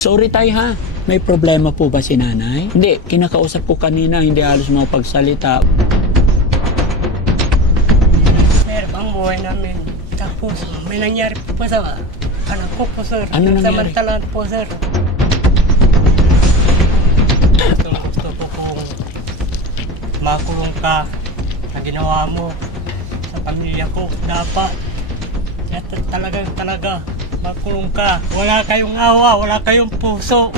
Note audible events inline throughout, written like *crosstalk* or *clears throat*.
Sorry tay ha, may problema po ba si nanay? Hindi, kinakausap ko kanina, hindi halos mapagsalita. Sir, ang buhay namin. Tapos, may nangyari po po sa anak ko po, sir. Ano nangyari? Samantalaan po, sir. Gusto, gusto ko kung makulong ka sa ginawa mo sa pamilya ko. Dapat. At talagang talaga, makulong ka. Wala kayong awa, wala kayong puso.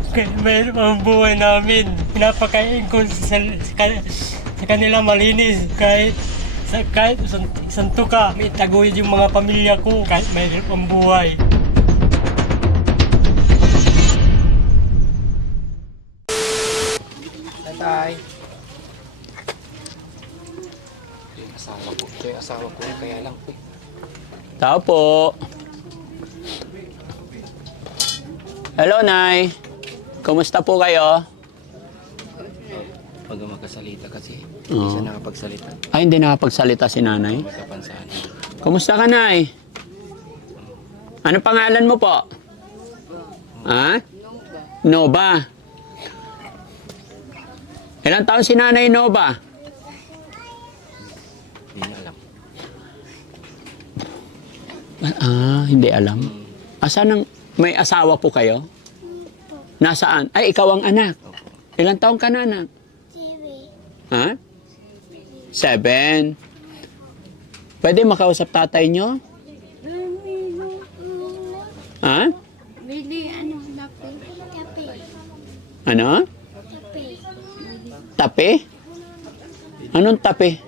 *laughs* Kaya mahirap ang buhay namin. Pinapakain ko sa, sa, kan- sa kanila malinis. Kahit sa kahit isang, isang tuka, may taguyod yung mga pamilya ko. Kahit mahirap ang buhay. Tao po. Hello, Nay. Kumusta po kayo? Pag magkasalita kasi. Hindi siya nakapagsalita. Ay, hindi nakapagsalita si nanay. Kumusta ka, Nay? Ano pangalan mo po? Ha? Nova. Ilang taon si Nanay Nova? Hindi niya alam. Ah, hindi alam. Asan ang may asawa po kayo? Nasaan? Ay, ikaw ang anak. Ilang taon ka na, anak? Ha? Seven. Pwede makausap tatay nyo? Ha? Bili, ano, lapi. Kape. Ano? Kape. Tape? Anong tape?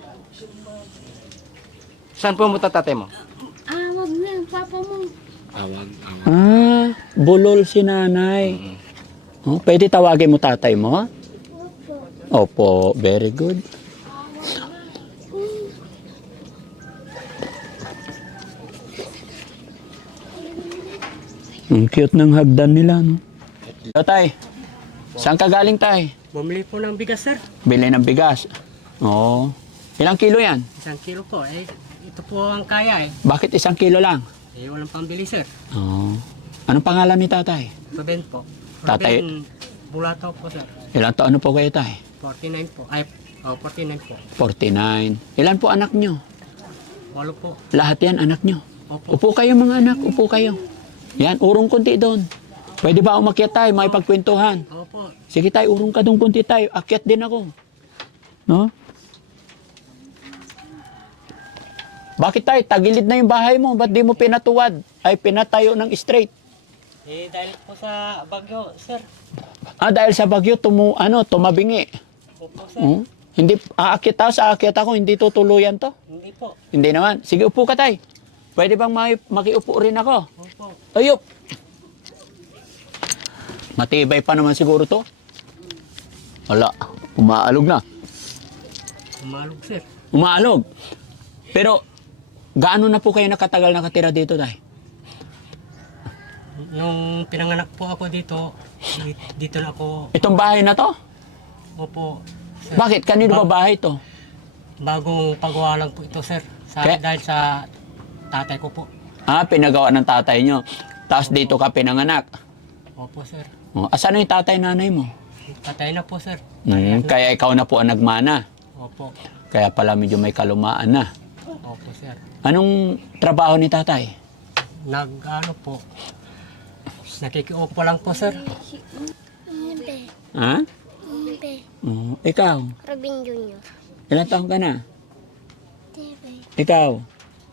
Saan pumunta tatay mo? Ah, wag na, papa mo. Awag. Awag. Ah, bulol si nanay. Mm. Oh, pwede tawagin mo tatay mo? Opo, very good. Ang cute ng hagdan nila, no? Hello, tay. Saan ka galing, tay? Bumili po ng bigas, sir. Bili ng bigas. Oo. Ilang kilo yan? Isang kilo po. Eh, ito po ang kaya eh. Bakit isang kilo lang? Eh, walang pambili, sir. Oo. Anong pangalan ni tatay? Ruben po. Tatay- Ruben Bulataw po, sir. Ilang taon na po kayo, tay? 49 po. Ay, oh, 49 po. 49. Ilan po anak nyo? Walo po. Lahat yan anak nyo. Opo. Upo kayo mga anak, upo kayo. Yan, urong kunti doon. Pwede ba umakyat tayo, may pagkwentuhan? Opo. Sige tayo, urong ka doon kunti tayo. Akyat din ako. No? Bakit tayo? Tagilid na yung bahay mo. Ba't di mo pinatuwad? Ay, pinatayo ng straight. Eh, dahil po sa Bagyo, sir. Ah, dahil sa bagyo, tumu, ano, tumabingi. Opo, sir. Oh? Hindi, aakyat ako, sa aakyat ako, hindi tutuluyan to. Hindi po. Hindi naman. Sige, upo ka tay. Pwede bang maki- makiupo rin ako? Opo. Ayop! Matibay pa naman siguro to. Wala, umaalog na. Umalog, sir. Umaalog. Pero, gaano na po kayo nakatagal nakatira dito, tay? Nung pinanganak po ako dito, di- dito na ako, Itong bahay na to? opo, sir. Bakit? Kanino ba bahay to? Bagong pagawa lang po ito, sir. Sa, Kaya- Dahil sa tatay ko po. Ah, pinagawa ng tatay nyo. Tapos dito ka pinanganak. Opo, sir. Oh, asan na yung tatay nanay mo? Tatay na po, sir. Hmm, kaya ikaw na po ang nagmana. Opo. Kaya pala medyo may kalumaan na. Opo, sir. Anong trabaho ni tatay? Nag, ano po, nakikiupo lang po, sir. Umbe. Ha? Umbe. Oh, ikaw? Robin Junior. Ilan taon ka na? Tebe. Ikaw?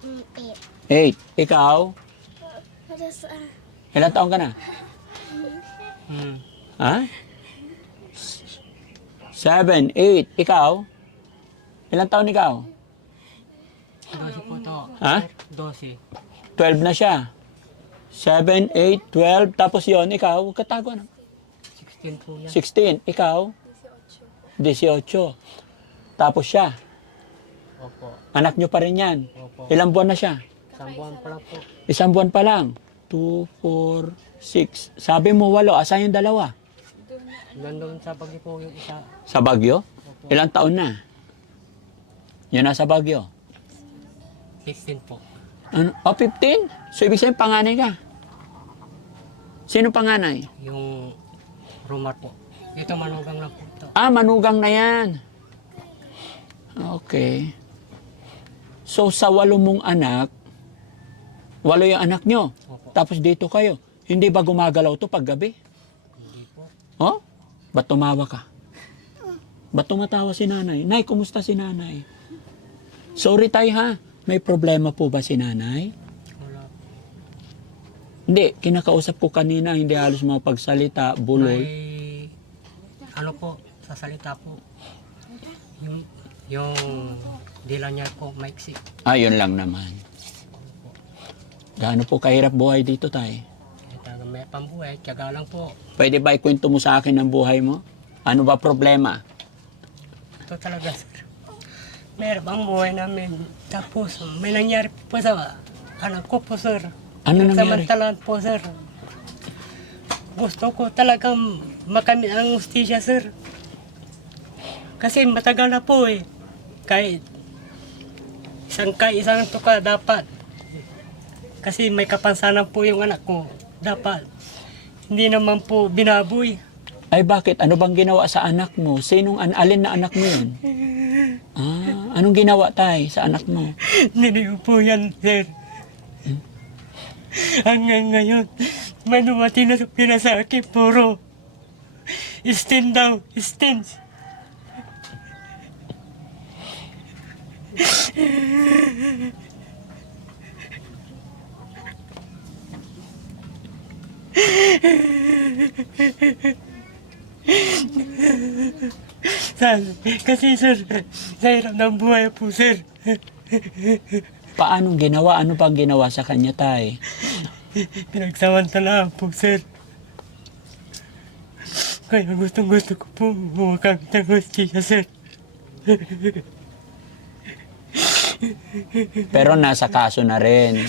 Umbe. Eight. Ikaw? Para sa... Ilan taon ka na? Hmm. Ha? Seven, eight. Ikaw? Ilan taon ikaw? 12 po to. Ha? 12. 12 na siya. 7, 8, 12. Tapos yon ikaw, katago na. 16 po yan. 16. Ikaw? 18. Tapos siya. Opo. Anak nyo pa rin yan. Opo. Ilang buwan na siya? Isang buwan pa lang po. Isang buwan pa lang. 2, 4, 6. Sabi mo walo. Asan yung dalawa? Nandun sa bagyo po yung isa. Sa Bagyo? Opo. Ilang taon na? Yun nasa Bagyo. 15 po. Ano? Oh, 15? So, ibig sabihin, panganay ka? Sino panganay? Yung rumar po. Ito manugang lang po ito. Ah, manugang na yan. Okay. So, sa walo mong anak, walo yung anak nyo. Opo. Tapos dito kayo. Hindi ba gumagalaw to pag gabi? Hindi po. Oh? Ba't tumawa ka? Ba't tumatawa si nanay? Nay, kumusta si nanay? Sorry tay ha. May problema po ba si nanay? Wala. Hindi, kinakausap ko kanina, hindi halos mapagsalita, buloy. May, ano po, sa salita po. Yung, yung dila niya po, maiksi. Ayun lang naman. Gaano po kahirap buhay dito tay? Ito, may pambuhay, tiyaga lang po. Pwede ba ikwento mo sa akin ang buhay mo? Ano ba problema? Ito talaga, sir. Meron ang buhay namin. Tapos, may nangyari po sa anak ko po, sir. Ano nangyari? Samantalaan po, sir. Gusto ko talagang makamit ang justisya, sir. Kasi matagal na po eh. Kahit isang ka, isang tuka dapat. Kasi may kapansanan po yung anak ko. Dapat. Hindi naman po binaboy. Ay bakit? Ano bang ginawa sa anak mo? Sinong an alin na anak mo yun? Ah, *laughs* anong ginawa tay sa anak mo? *laughs* Niliw po yan, sir. Hanggang ngayon, may dumating na pina sa akin, puro. Stin daw, stin. *laughs* Sir, kasi sir, sa hirap ng buhay po, sir. Paanong ginawa? Ano bang ginawa sa kanya tay? Pinagsamantalaan po, sir. Kaya gustong gusto ko po makamit ang hostisya, sir. Pero nasa kaso na rin.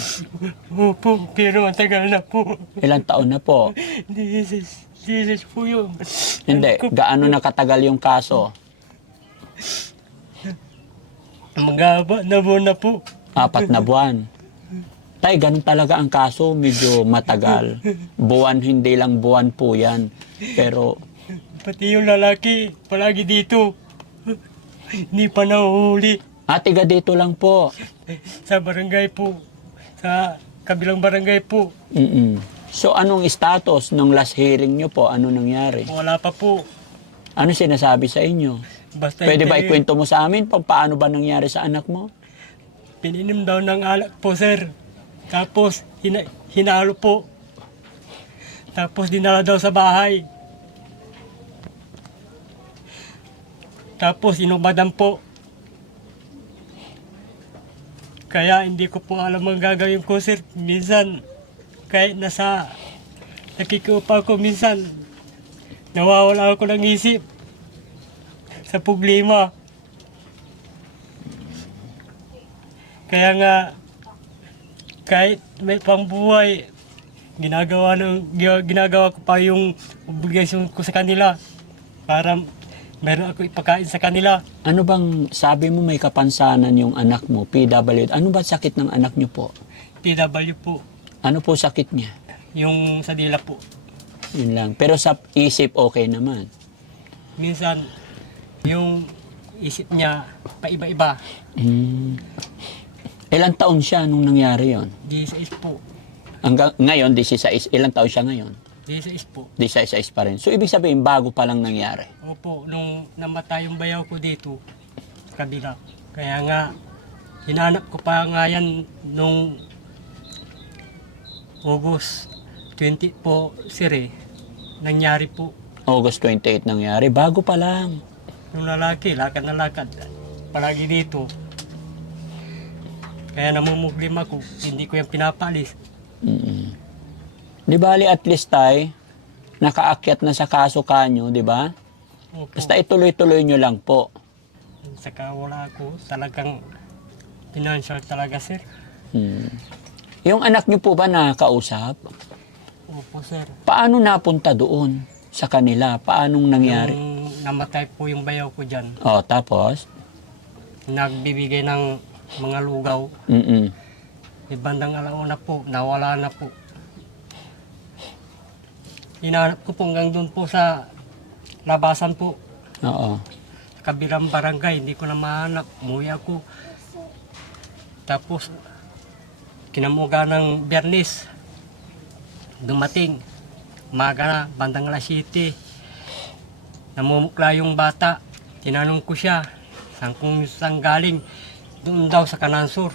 Opo, pero ang tagal na po. Ilang taon na po? Jesus, Jesus po yun. Hindi, gaano nakatagal yung kaso? Magaba na buwan na po. Apat na buwan. Tay, ganun talaga ang kaso, medyo matagal. Buwan, hindi lang buwan po yan. Pero, Pati yung lalaki, palagi dito. Hindi pa nahuhuli. atiga dito lang po. Sa barangay po. Sa kabilang barangay po. Mm-mm. So, anong status ng last hearing nyo po? Ano nangyari? Wala pa po. Ano sinasabi sa inyo? Basta Pwede ba ikwento mo sa amin pa paano ba nangyari sa anak mo? Pininom daw ng alak po, sir. Tapos, hina hinalo po. Tapos, dinala daw sa bahay. Tapos, inubadan po. Kaya, hindi ko po alam ang gagawin ko, sir. Minsan, kahit nasa nakikiupa ko, minsan, nawawala ako ng isip sa problema. Kaya nga, kahit may pambuhay, ginagawa, ng, gi- ginagawa ko pa yung obligasyon ko sa kanila para meron ako ipakain sa kanila. Ano bang sabi mo may kapansanan yung anak mo, PWD? Ano ba sakit ng anak niyo po? PW po, Ano po sakit niya? yung sa dila po. Yun lang. Pero sa isip, okay naman. Minsan, yung isip niya paiba-iba. Hmm. Ilang taon siya nung nangyari yon? Di sa is po. Hanggang ngayon, 16. Ilang taon siya ngayon? Di sa is po. 16 pa rin. So, ibig sabihin, bago pa lang nangyari. Opo, nung namatay yung bayaw ko dito, kabila. Kaya nga, hinanap ko pa nga yan nung August 20 po, sir eh. Nangyari po. August 28 nangyari. Bago pa lang. Yung lalaki, lakad na lakad. Palagi dito. Kaya namumuglim ako, hindi ko yan pinapalis. Mm. Di bali at least tay, nakaakyat na sa kaso kanyo, di ba? Opo. Basta ituloy-tuloy nyo lang po. Saka wala ako, talagang financial talaga, sir. Hmm. Yung anak nyo po ba nakakausap? Opo, sir. Paano napunta doon sa kanila? Paanong nangyari? Nung namatay po yung bayaw ko dyan, Oh, tapos? nagbibigay ng mga lugaw. Mm-mm. May bandang alauna po, nawala na po. Hinahanap ko po hanggang doon po sa labasan po. Oo. Sa kabilang barangay, hindi ko na mahanap. Umuwi ako. Tapos, kinamuga ng Bernis. Dumating. Umaga na, bandang alas 7. Namumukla yung bata. Tinanong ko siya, saan kung saan galing? Doon daw sa Kanansur.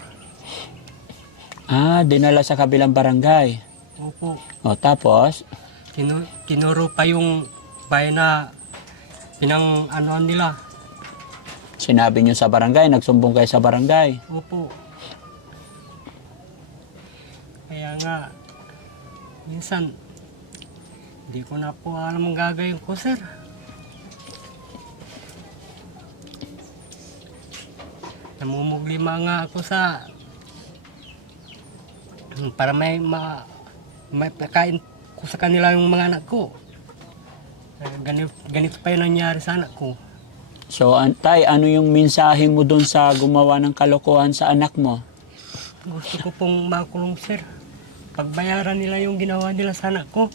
Ah, dinala sa kabilang barangay. Opo. O, tapos? Tinu- tinuro pa yung bahay na pinang ano nila. Sinabi nyo sa barangay, nagsumbong kayo sa barangay. Opo. Kaya nga, minsan, hindi ko na po alam ang gagawin ko, sir. Namumuglima nga ako sa para may ma, may pakain ko sa kanila yung mga anak ko. Ganito, ganito pa yung nangyari sa anak ko. So, an- tay, ano yung mensahe mo doon sa gumawa ng kalokohan sa anak mo? Gusto ko pong makulong, sir. Pagbayaran nila yung ginawa nila sa anak ko.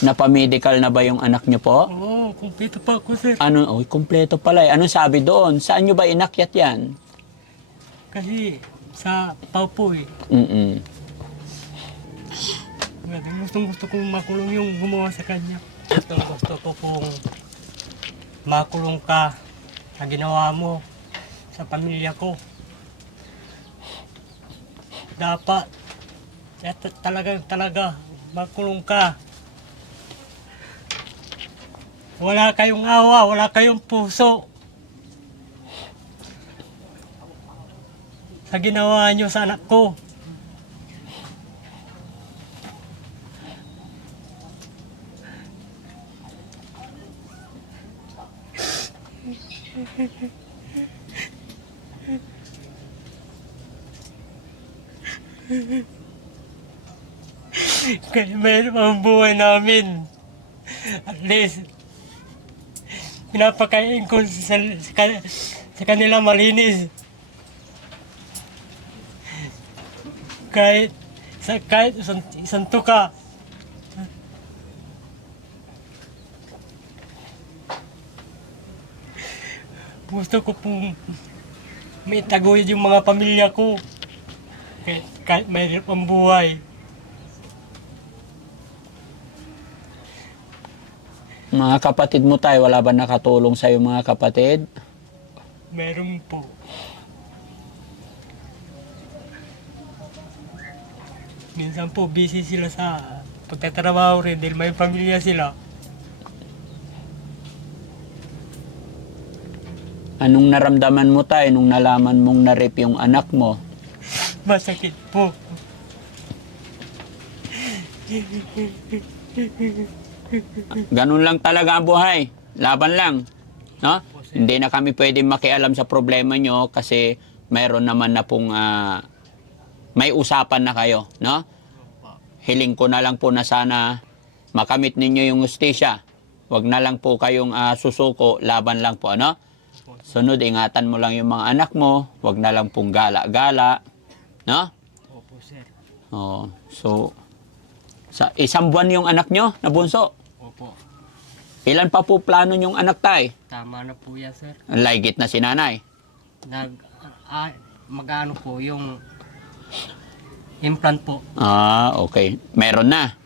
Napamedical na ba yung anak nyo po? Oo, kumpleto pa ako, sir. Ano, oy, kumpleto pala. eh. Anong sabi doon? Saan nyo ba inakyat yan? Kasi sa Paupo eh. Mm-mm. Gustong gusto kong makulong yung gumawa sa kanya. Gustong gusto ko pong makulong ka sa ginawa mo sa pamilya ko. Dapat ta- talaga talaga makulong ka. Wala kayong awa, wala kayong puso. Sa ginawa nyo sa anak ko. Kaya meron ang buhay namin. At least, pinapakain ko sa, sa, sa kanila malinis. Kahit, sa, kahit isang, isang tuka. Gusto ko pong may taguyod yung mga pamilya ko. Kahit, kahit mahirap ang buhay. Mga kapatid mo tayo, wala ba nakatulong sa'yo mga kapatid? Meron po. Minsan po busy sila sa pagtatrabaho rin dahil may pamilya sila. Anong naramdaman mo tayo nung nalaman mong narip yung anak mo? Masakit po. *laughs* Ganun lang talaga ang buhay. Laban lang. No? Hindi na kami pwede makialam sa problema nyo kasi mayroon naman na pong ah, may usapan na kayo. No? Hiling ko na lang po na sana makamit ninyo yung ustisya. Huwag na lang po kayong ah, susuko, laban lang po. Ano? Sunod, ingatan mo lang yung mga anak mo. Huwag na lang pong gala-gala. No? Opo, sir. Oh, so, sa isang buwan yung anak nyo na bunso. Ilan pa po plano yung anak tay? Tama na po yan, sir. Laigit na si nanay. Nag, ah, magano po yung implant po. Ah, okay. Meron na.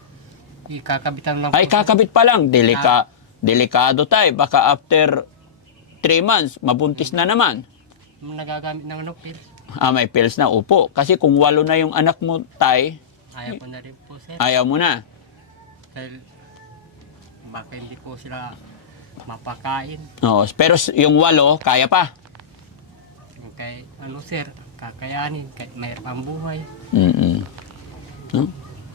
Ikakabitan lang Ay, po. kakabit pa lang. Delika, delikado tay. Baka after 3 months, mabuntis na naman. Nagagamit ng ano, pills. Ah, may pills na. Upo. Kasi kung walo na yung anak mo, tay, Ayaw ko na rin po, sir. ayaw mo na. Dahil baka hindi ko sila mapakain. Oo, pero yung walo, kaya pa. Kay ano sir, kakayanin kahit mahirap ang buhay. Mm no?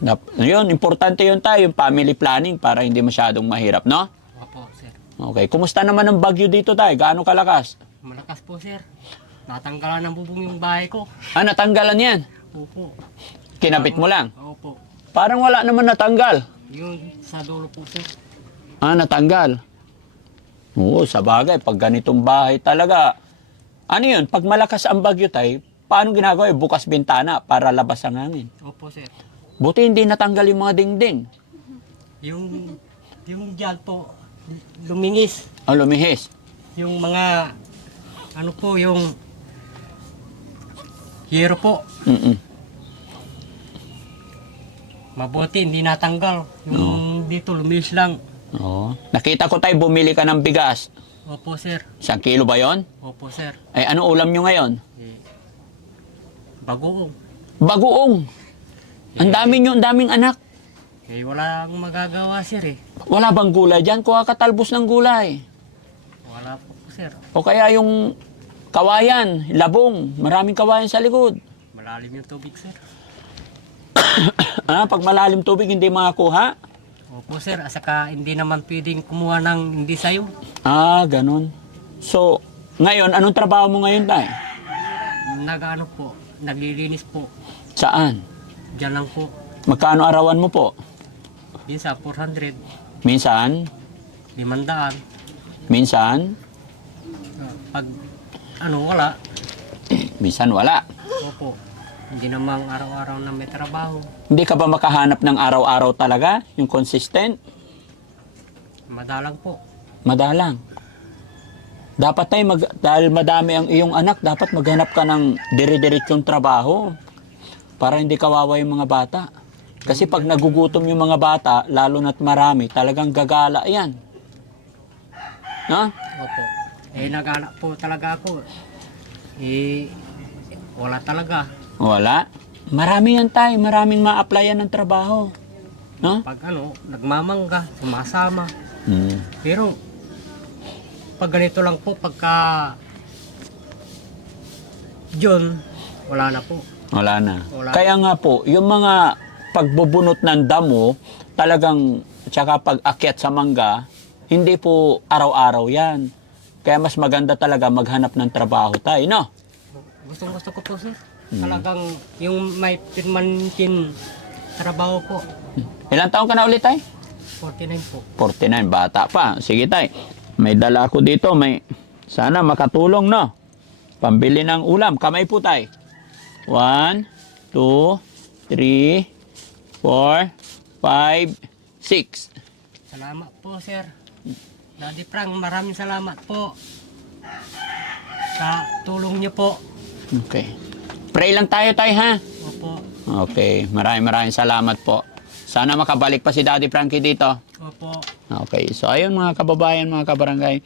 Dap- yun, importante yun tayo, yung family planning para hindi masyadong mahirap, no? Opo sir. Okay. Kumusta naman ang bagyo dito tayo? Gaano kalakas? Malakas po sir. Natanggalan ng bubong yung bahay ko. Ah, natanggalan yan. Opo. Kinabit mo lang. Opo. Parang wala naman natanggal. Yun sa dulo po sir. Ah, natanggal. Oo, sa bagay, pag ganitong bahay talaga. Ano yun, pag malakas ang bagyo tayo, paano ginagawa? Bukas bintana para labas ang hangin. Opo, sir. Buti hindi natanggal yung mga dingding. Yung, yung dyan po, lumingis. O lumihis. Yung mga, ano po, yung hero po. Mm-mm. Mabuti, hindi natanggal. Yung dito, lumingis lang. Oo. Nakita ko tayo bumili ka ng bigas. Opo, sir. Isang kilo ba yon? Opo, sir. Ay, ano ulam nyo ngayon? Eh, bagoong. Bagoong. Ang dami nyo, ang daming anak. Eh, wala akong magagawa, sir eh. Wala bang gulay dyan? Kuha ka talbos ng gulay. Wala po, sir. O kaya yung kawayan, labong. Maraming kawayan sa likod. Malalim yung tubig, sir. *coughs* Ah, pag malalim tubig, hindi makakuha. Opo, sir. Asaka hindi naman pwedeng kumuha ng hindi sayo. Ah, ganun. So, ngayon, anong trabaho mo ngayon, tay? Nag-ano po, naglilinis po. Saan? Diyan lang po. Magkano arawan mo po? Minsan 400, Minsan, 500. minsan, Uh, Pag ano, wala. *clears throat* minsan wala. Opo. Hindi namang araw-araw na may trabaho. Hindi ka ba makahanap ng araw-araw talaga? Yung consistent? Madalang po. Madalang. Dapat tayo, mag, dahil madami ang iyong anak, dapat maghanap ka ng dire-diretsong trabaho para hindi kawawa yung mga bata. Kasi pag nagugutom yung mga bata, lalo na't marami, talagang gagala yan. No? Opo. Eh, nag-anak po talaga ako. Eh, wala talaga. Wala. Marami yan tayo, maraming ma-applyan ng trabaho. No? Pag ano, nagmamangga, sumasama. Hmm. Pero, pag ganito lang po, pagka John, wala na po. Wala na. Wala. Kaya nga po, yung mga pagbubunot ng damo, talagang, tsaka pag akyat sa mangga, hindi po araw-araw yan. Kaya mas maganda talaga maghanap ng trabaho tayo, no? Gustong gusto ko po, sir. Talagang yung may permanentin trabaho po. Ilang taon ka na ulit, tay? 49 po. 49, bata pa. Sige, tay. May dala ako dito, may... Sana makatulong, no? Pambili ng ulam. Kamay po, tay. 1, 2, 3, 4, 5, 6. Salamat po, sir. Daddy Frank, maraming salamat po. Sa tulong niyo po. Okay. Pray lang tayo, tay, ha? Opo. Okay, maraming maraming salamat po. Sana makabalik pa si Daddy Frankie dito. Opo. Okay, so ayun mga kababayan, mga kabarangay,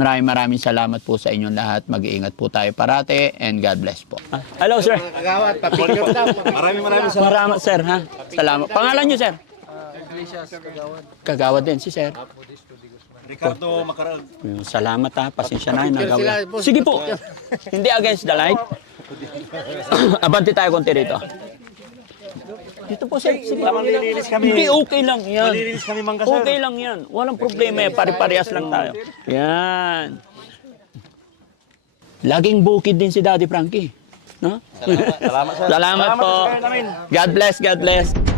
maraming maraming salamat po sa inyong lahat. Mag-iingat po tayo parate and God bless po. Hello, sir. Kagawad, daw. Maraming maraming Salamat, sir, ha? Salamat. Pangalan niyo, sir? Kagawad din si sir. Ricardo Macarag. Salamat ha, pasensya na. Sige po. Hindi against the light. *coughs* Abante tayo konti rito. Dito po sir. Sige. Malilinis kami. Hindi okay lang yan. Malilinis kami mangga, sir. Okay lang yan. Walang problema eh. Pare-parehas lang tayo. Yan. Laging bukid din si Daddy Frankie. No? Salamat, *laughs* sir. Salamat po. sa kayo namin. God bless, God bless.